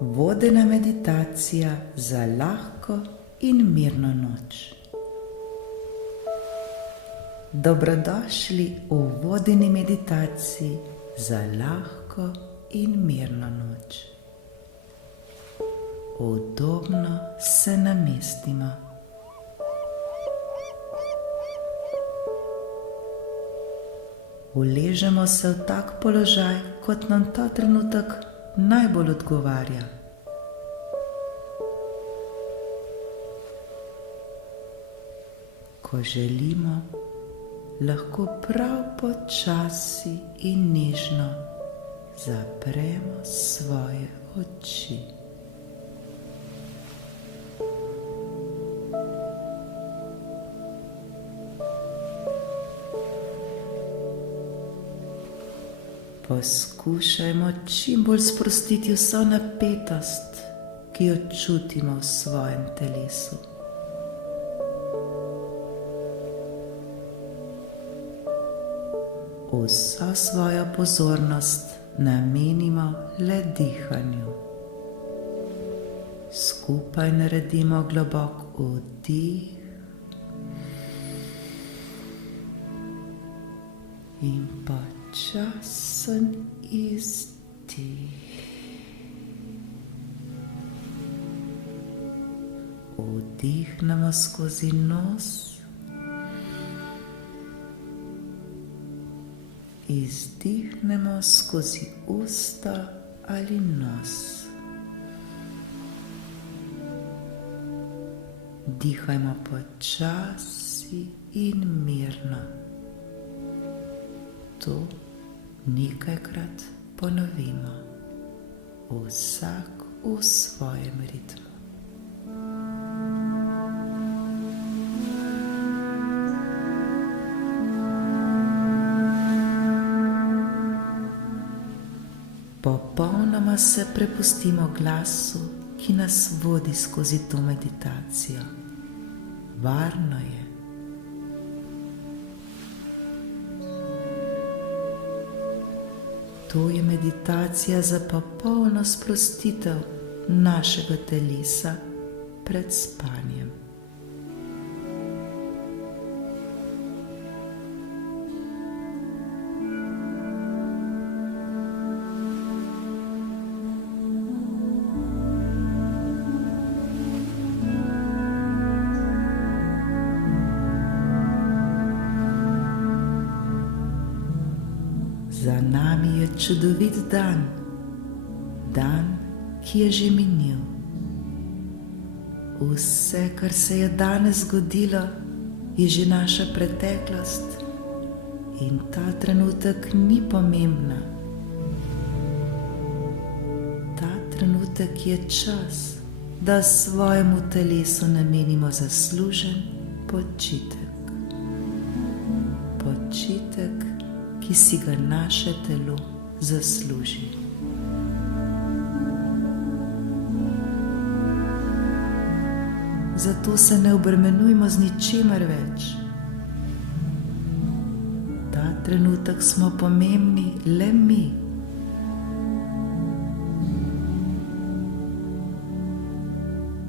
Vodena meditacija za lahko in mirno noč. Dobrodošli v vodeni meditaciji za lahko in mirno noč. Udobno se namestimo. Uležemo se v tak položaj, kot nam ta trenutek najbolj odgovarja. Ko želimo, lahko prav počasi in nežno zapremo svoje oči. Poskušajmo čim bolj sprostiti vso napetost, ki jo čutimo v svojem telesu. Vso svojo pozornost namenimo le dihanju. Skupaj naredimo globok vdih in počasen izdih. Vdihnemo skozi nos, izdihnemo skozi usta ali nos. Dihajmo počasi in mirno. To nekajkrat ponovimo, vsak v svojem ritmu. Popolnoma se prepustimo glasu, ki nas vodi skozi to meditacijo. Varno je. To je meditacija za popolno sprostitev našega telesa pred spanjem. Za nami je čudovit dan, dan, ki je že minil. Vse, kar se je danes zgodilo, je že naša preteklost in ta trenutek ni pomembna. Ta trenutek je čas, da svojemu telesu namenimo zaslužen počitek. Počitek, ki si ga naše telo zasluži. Zato se ne obremenjujmo z ničemer več. Ta trenutek smo pomembni le mi.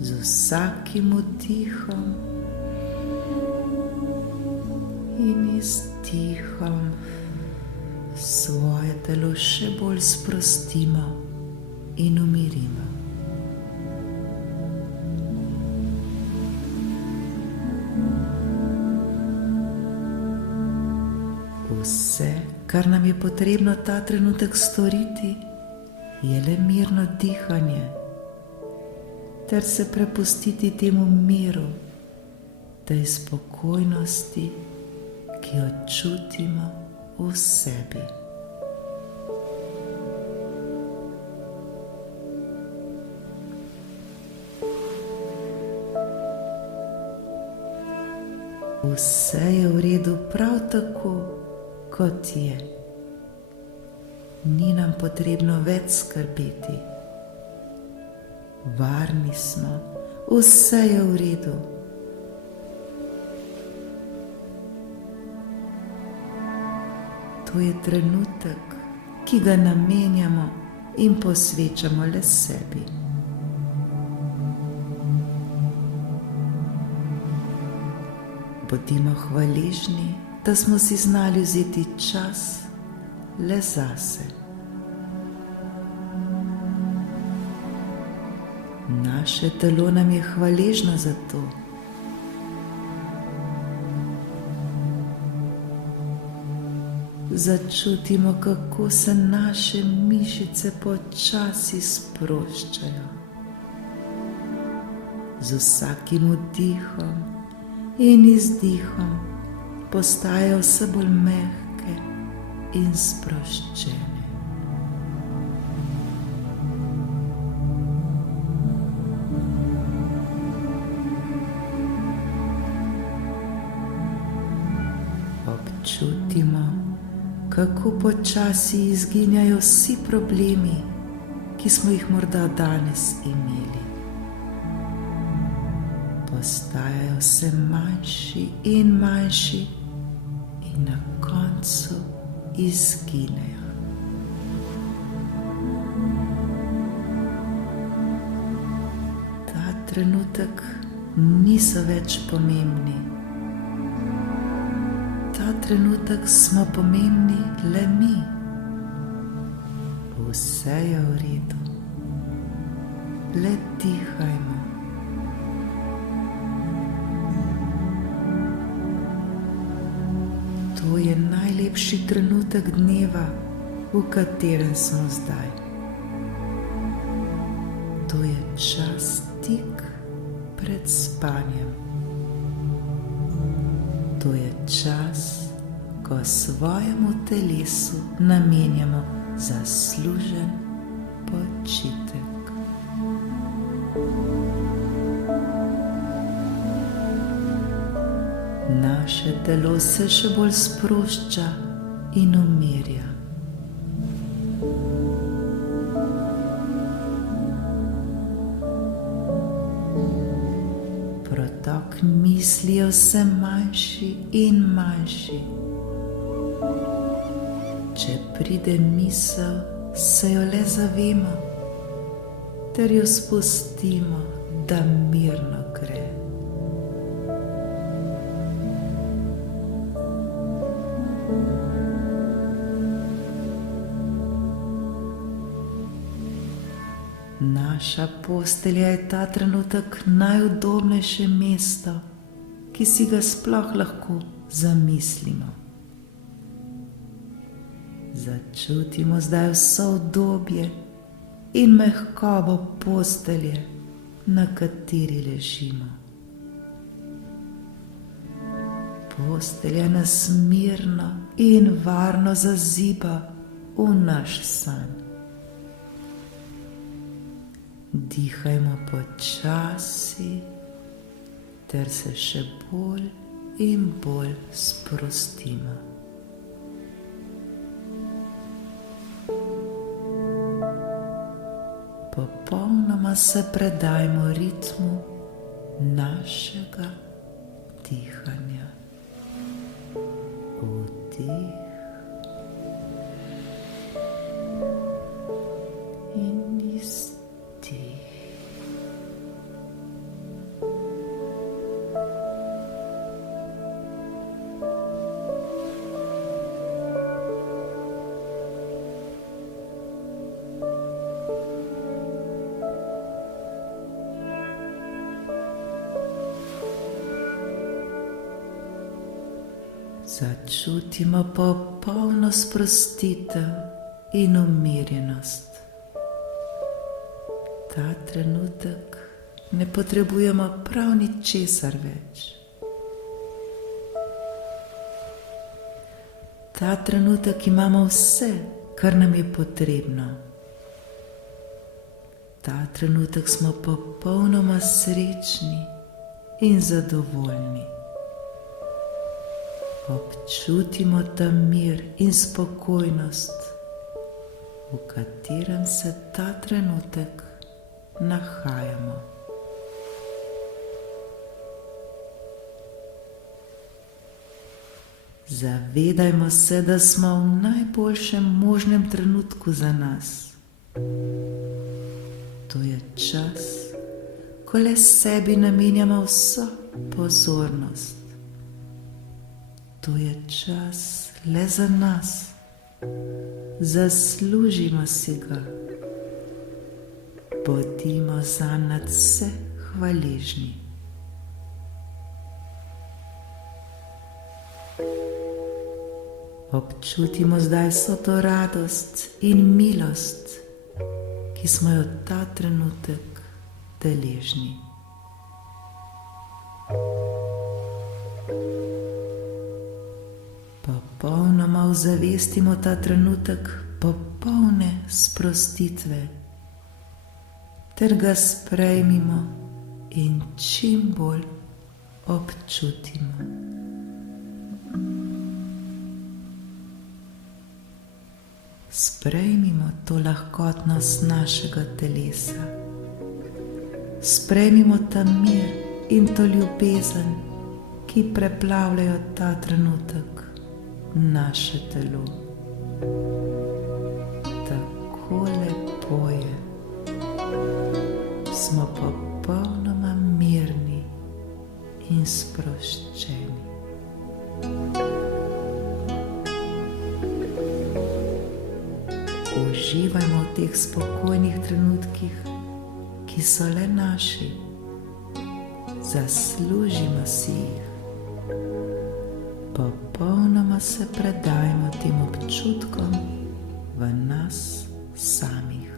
Z vsakim vdihom in izdihom svoje telo še bolj sprostimo in umirimo. Vse, kar nam je potrebno ta trenutek storiti, je le mirno dihanje ter se prepustiti temu miru, tej spokojnosti, ki jo čutimo v sebi. Vse je v redu prav tako, kot je. Ni nam potrebno več skrbeti. Varni smo, vse je v redu. To je trenutek, ki ga namenjamo in posvečamo le sebi. Bodimo hvaležni, da smo si znali vzeti čas le zase. Naše telo nam je hvaležno za to. Začutimo, kako se naše mišice počasi sproščajo. Z vsakim vdihom in izdihom postajajo vse bolj mehke in sproščene. Občutimo, kako počasi izginjajo vsi problemi, ki smo jih morda danes imeli. Postajajo vse manjši in manjši in na koncu izginejo. Ta trenutek niso več pomembni. Ta trenutek smo pomembni le mi. Vse je v redu. Le dihajmo. To je najlepši trenutek dneva, v katerem smo zdaj. To je čas tik pred spanjem. To je čas, ko svojemu telesu namenjamo zaslužen počitek. Naše telo se še bolj sprošča in umirja. Protok misli je vse manjši in manjši. Če pride misel, se jo le zavemo, ter jo spustimo, da mirno gre. Naša postelja je ta trenutek najudobnejše mesto, ki si ga sploh lahko zamislimo. Začutimo zdaj vso udobje in mehkobo postelje, na kateri ležimo. Postelja nas mirno in varno zaziba v naš sanj. Dihajmo počasi, ter se še bolj in bolj sprostimo. Popolnoma se predajmo ritmu našega dihanja. Vdih in izdih. Začutimo popolno sprostitev in umirjenost. Ta trenutek ne potrebujemo prav ničesar več. Ta trenutek imamo vse, kar nam je potrebno. Ta trenutek smo popolnoma srečni in zadovoljni. Občutimo ta mir in spokojnost, v katerem se ta trenutek nahajamo. Zavedajmo se, da smo v najboljšem možnem trenutku za nas To je čas, ko le sebi namenjamo vso pozornost. To je čas le za nas. Zaslužimo si ga. Bodimo zanj nadvse hvaležni. Občutimo zdaj vso to radost in milost, ki smo jo ta trenutek deležni. Popolnoma ozavestimo ta trenutek popolne sprostitve ter ga sprejmimo in čim bolj občutimo. Sprejmimo to lahkotnost našega telesa. Sprejmimo ta mir in to ljubezen, ki preplavljajo ta trenutek naše telo. Tako lepo je. Smo popolnoma mirni in sproščeni. Uživajmo v teh spokojnih trenutkih, ki so le naši. Zaslužimo si jih. Popolnoma se predajmo tem občutkom v nas samih.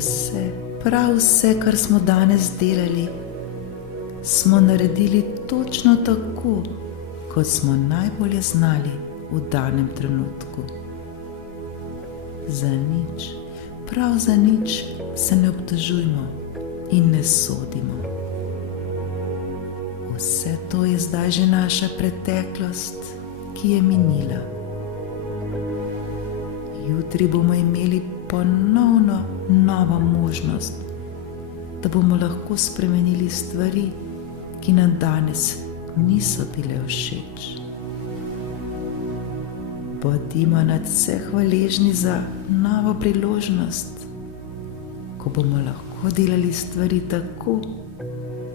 Vse, prav vse, kar smo danes delali, smo naredili točno tako, kot smo najbolje znali v danem trenutku. Za nič, prav za nič se ne obtožujmo in ne sodimo. Vse to je zdaj že naša preteklost, ki je minila. Jutri bomo imeli ponovno novo možnost, da bomo lahko spremenili stvari, ki nam danes niso bile všeč. Bodimo nadvse hvaležni za novo priložnost, ko bomo lahko delali stvari tako,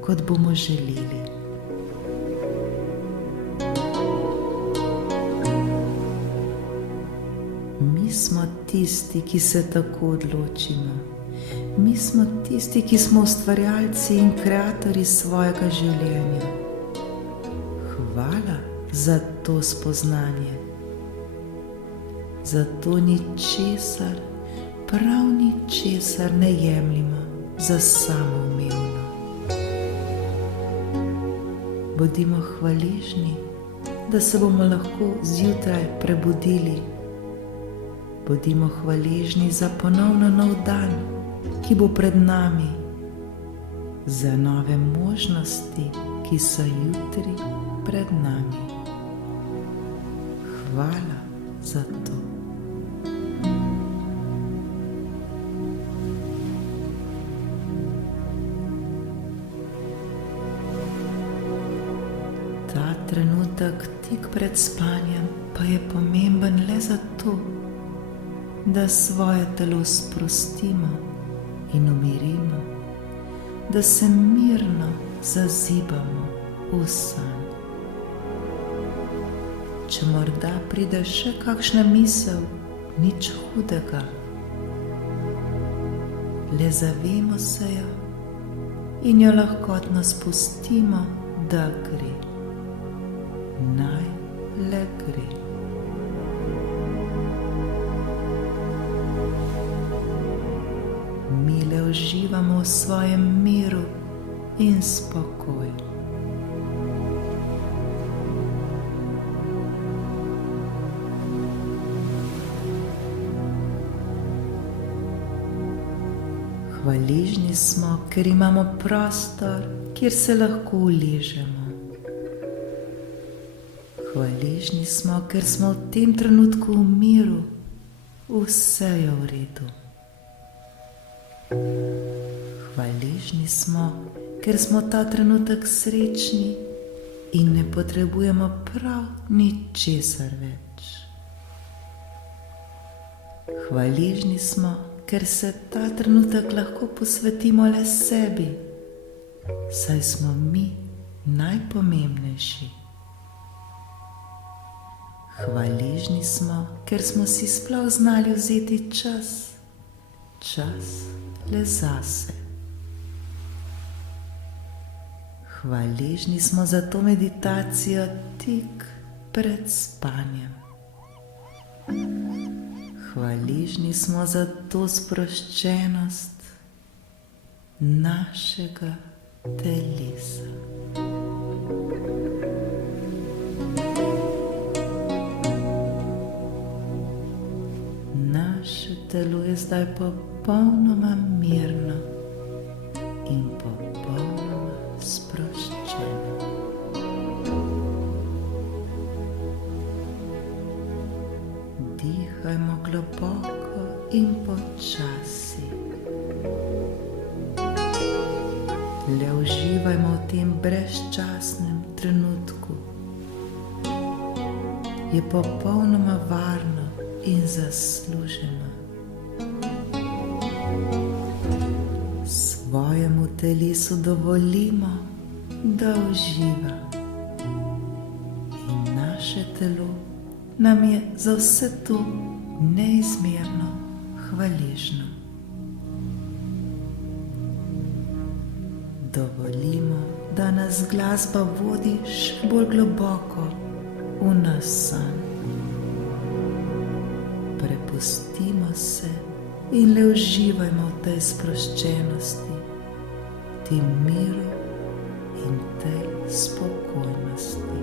kot bomo želeli. Mi smo tisti, ki se tako odločimo. Mi smo tisti, ki smo ustvarjalci in kreatorji svojega življenja. Hvala za to spoznanje. Zato ničesar, prav ničesar ne jemljimo za samoumevno. Bodimo hvaležni, da se bomo lahko zjutraj prebudili. Bodimo hvaležni za ponovno nov dan, ki bo pred nami, za nove možnosti, ki so jutri pred nami. Hvala za to. Ta trenutek tik pred spanjem pa je pomemben le zato, da svoje telo sprostimo in umirimo, da se mirno zazibamo v san. Če morda pride še kakšna misel, nič hudega. Le zavemo se jo in jo lahkotno spustimo, da gre. Naj le gre. Uživamo v svojem miru in spokoju. Hvaležni smo, ker imamo prostor, kjer se lahko uležemo. Hvaležni smo, ker smo v tem trenutku v miru, vse je v redu. Hvaležni smo, ker smo ta trenutek srečni in ne potrebujemo prav ničesar več. Hvaležni smo, ker se ta trenutek lahko posvetimo le sebi, saj smo mi najpomembnejši. Hvaležni smo, ker smo si sploh znali vzeti čas le zase. Hvaležni smo za to meditacijo tik pred spanjem. Hvaležni smo za to sproščenost našega telesa. Naše telo je zdaj popolnoma mirno in popolnoma sproščeno. Dihajmo globoko in počasi. Le uživajmo v tem brezčasnem trenutku. Je popolnoma varno in zasluženo. Svojemu telesu dovolimo, da uživa. In naše telo nam je za vse to neizmerno hvaležno. Dovolimo, da nas glasba vodi še bolj globoko v naš san. Prepustimo se in le uživajmo v tej sproščenosti, tem miru in tej spokojnosti.